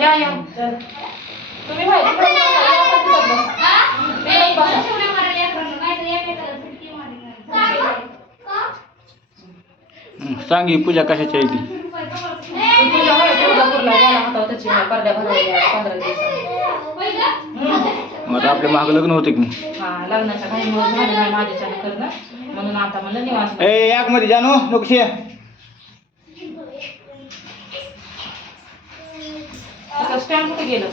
या या. तुम्ही. हं, सांग ही पूजा कशाची आहे ती? पूजा होय, तुळजापूरला गेला होता त्याची परड्या भरवल्या पंधरा दिवसांनी मग आता आपल्या महाग लग्न होते की नाही? हा लग्नाच्या काही दिवस झाले नाही माझ्याच्याने करणं. म्हणून आता म्हणलं निवांत. ए याकमध्ये जाणू नकोशे स्टँड कुठे गेलं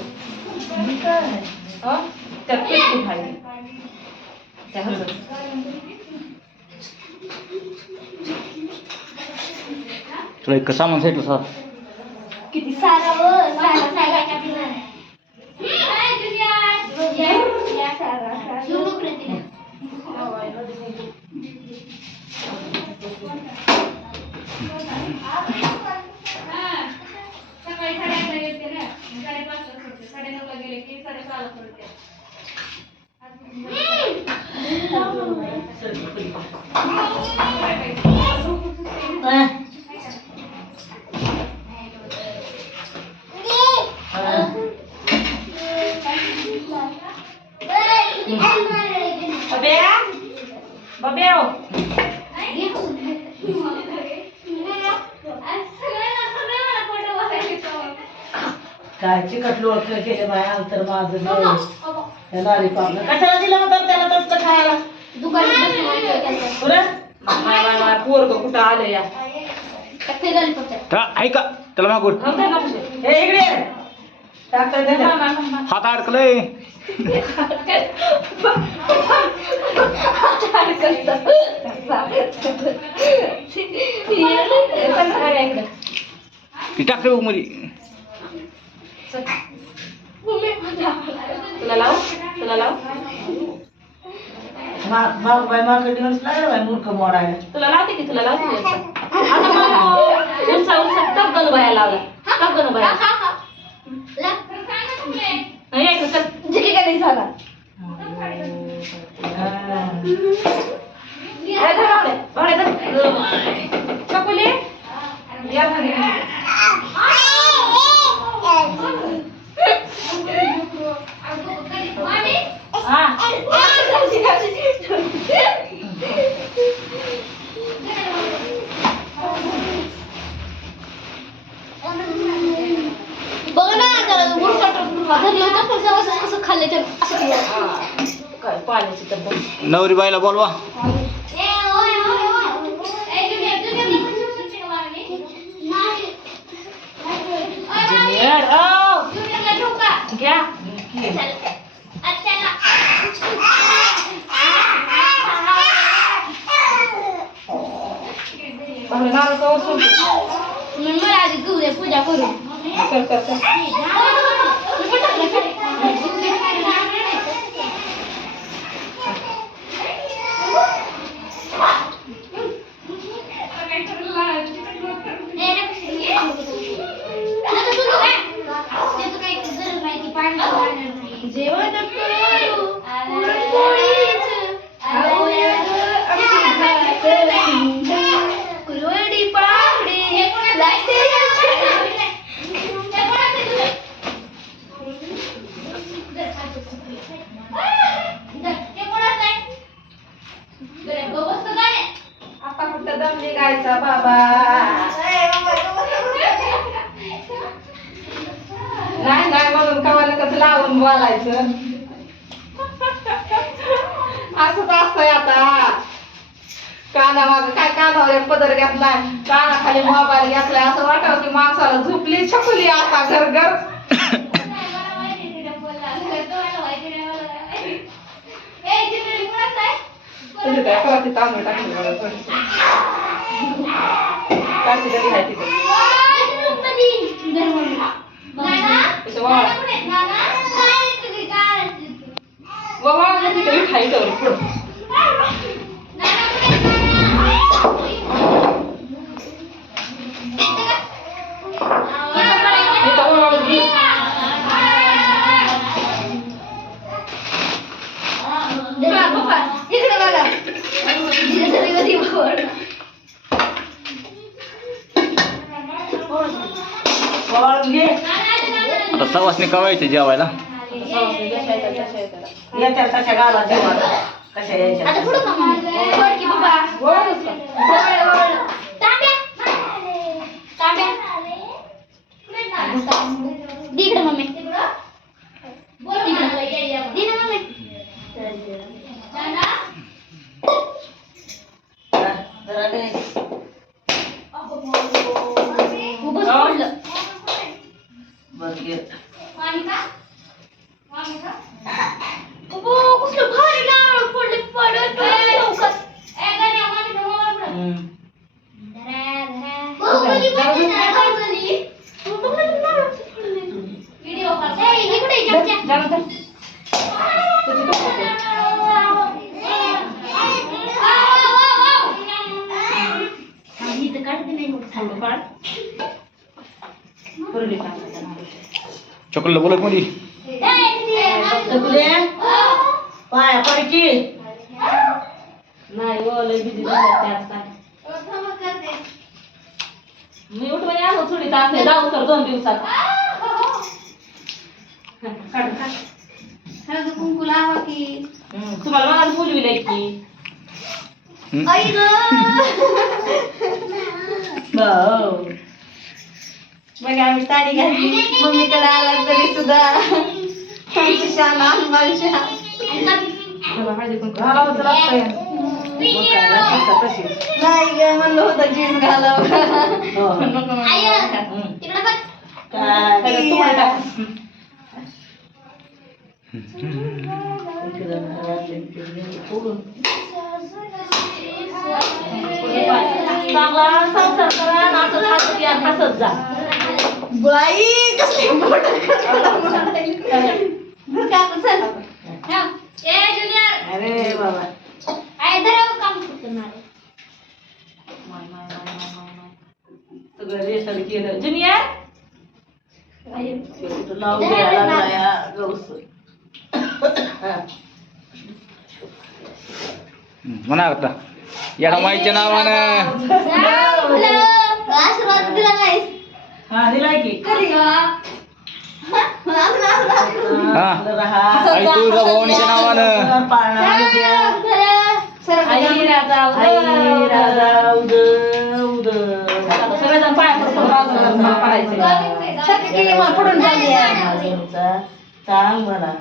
हं? त्यात कुठं आहे त्या ह्याचं. तुला एक सामान सेटल सर काय चिकट लोळखलं केले बाय अंतर माझं लय. त्या लारी पापलं कशाला दिलं म्हणतात त्याला तसलं खायला पुरं? माय माय माय पोरग कुठं आलं या ऐका त्याला मागून. हे. हात अडकलंय. ती टाकते बघ. तुला लाव तुला लाव बाय लागला बाय मूर्ख मोडायला. तुला लावते की तुला लावते? की आता? आता मग उंचा उंचा टप गण बाया लावला टप गण बाया नाही ऐकलं, बावड्या, बावड्या, धर. चकुली या घरी. हा बघ ना त्याला गुडघा घरी होतं पण सगळं असं कसं खाल्लं ते असं केलं. काय पाण्याची डब्बा नवरी बाईला बोलवा ए, ओय, ओय, ओय. ए, जुनियर, जुनियर, मी पण शिवू शकते का मला मी? नाही. ओय, मामी, जुनियर, ओ, जुनियरला ठेवू का? घ्या चल. आत्याला. बावड्या, नारळ कवर सोडतो. मग मला आधी घेऊ दे पूजा करू कर कर कर मी पण टाकलं का? जेवण करू पुरणपोळीचं खाऊया ग आमची भाकरी. कुरवडी पापडी लागते आता कुठं निघायचा बाबा नाही नाही म्हणून कवाला कसं लावून बोलायचं? असंच असतंय आता. काना माग काय कानावर पदर घेतलाय कानाखाली मोबाईल घेतलाय असं वाटावं की माणसाला झोपली छकुली आता घर घर तांदूळ टाकले मला थोडेसे. टाकते तरी आहे तिथे तिथे वाळा वाळा तिथे खायचं सवासने कवायचे जेवायला तशा गावात जेवायला कशा आता पुढं का मग? वर की बाबा? तांब्या. तांब्या. दे इकडं मम्मी. तिकडं. दे ना मम्मी. जरा काय खूपच पडलं. बस घे. अबो, कसलं भारी नारळ पडलं, पडलं, पडलं लवकर. हम्म. बाहुबली बघते ना, बाहुबली. बघ ना, नारळ पडलं. व्हिडिओ काढ. ए, इकडे ये, चमचा. जाणं तर. तुझी डोकं कर. इथं काढते नाही मग. थोडं काढ. पुरली टाकायचं नारळ. चॉकलेट बोलत मध्ये चकुले पाया पडची नाही हो लय बिझी मी उठून आलो थोडी तास नाही. जाऊ तर दोन दिवसात. काढ काढ कुंकू लावा की. तुम्हाला मला बोलविलंय की. हं? आई ग बघा आम्ही साडी घातली मम्मीकडे आला तरी सुद्धा आमची शान आम्हाला शान हळदी कुंकू घालावंच लागतंय नाही ग म्हणलं होतं जीन्स घालावं पण नको म्हणलं. आय तिकडे बघ त्याच्यात तुकडे टाक. चांगला संसार करा आणि असंच हसत या हसत जा. बाई कसली बोट. ए जुनियर अरे बाबा. काम सगळं रेशन केलं. जुनियर लावून द्यायला लागला या गौस म्हणा आता. या माईच्या नावानं. आशीर्वाद दिला नाहीस हा दिलाय की. हा. रहा. आई तुळजा भवानीच्या नावानं. पाळणा द्या आई राजा आई राजा उद उद सगळेजण पाया पडतो. बाजूला पडायचे पडून माझा चांग म्हणा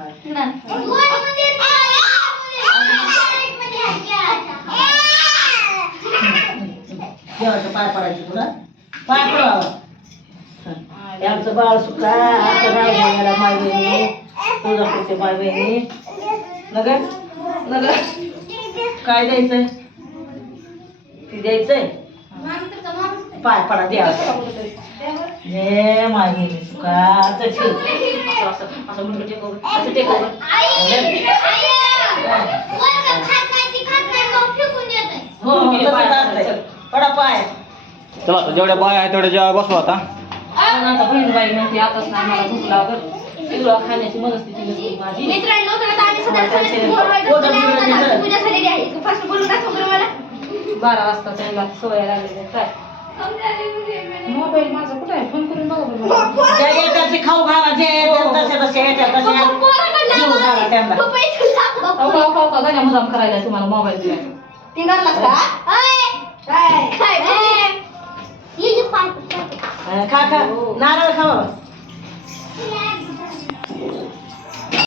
देवाचं पाय पडायचं तुला? पाय पडावा. आमचं बाळ सुद्धा आमचं बाळ बघायला माय बहिणी. तुळजापूरचे माय बहिणी. नगर? नगर? काय द्यायचंय? ती द्यायचंय? पाय पडा द्या हे माय बहिणी सुखाचं ठेव. असं मुंडकं टेकवून असं टेकवून हो. तसंच असतंय. पडा पाय. चला आता जेवढ्या बाय आहेत तेवढ्या जेव्हा बसवा आता. पण आता बहीण बाई म्हणते आताच भूक लागत सगळं खाण्याची मनस्थिती नसते माझी. मित्रांनो तर आता आम्ही सदाशिव बोलवायचं पूजा झालेली आहे. फास्ट बोलून दाखव बरं मला. बारा वाजता त्यांना सवय लागलेली आहे. काय? मोबाईल माझा कुठे आहे? फोन करून बघा बरं मला. ज्या येत्याचे खाऊ घाला जे तसे तसे येत्यात तसे जीव घाला त्यांना. अहो, खाऊ खाऊ का गाण्या मुदाम करायला तुम्हाला मोबाईल दिला खा खा नारळ खा बाबा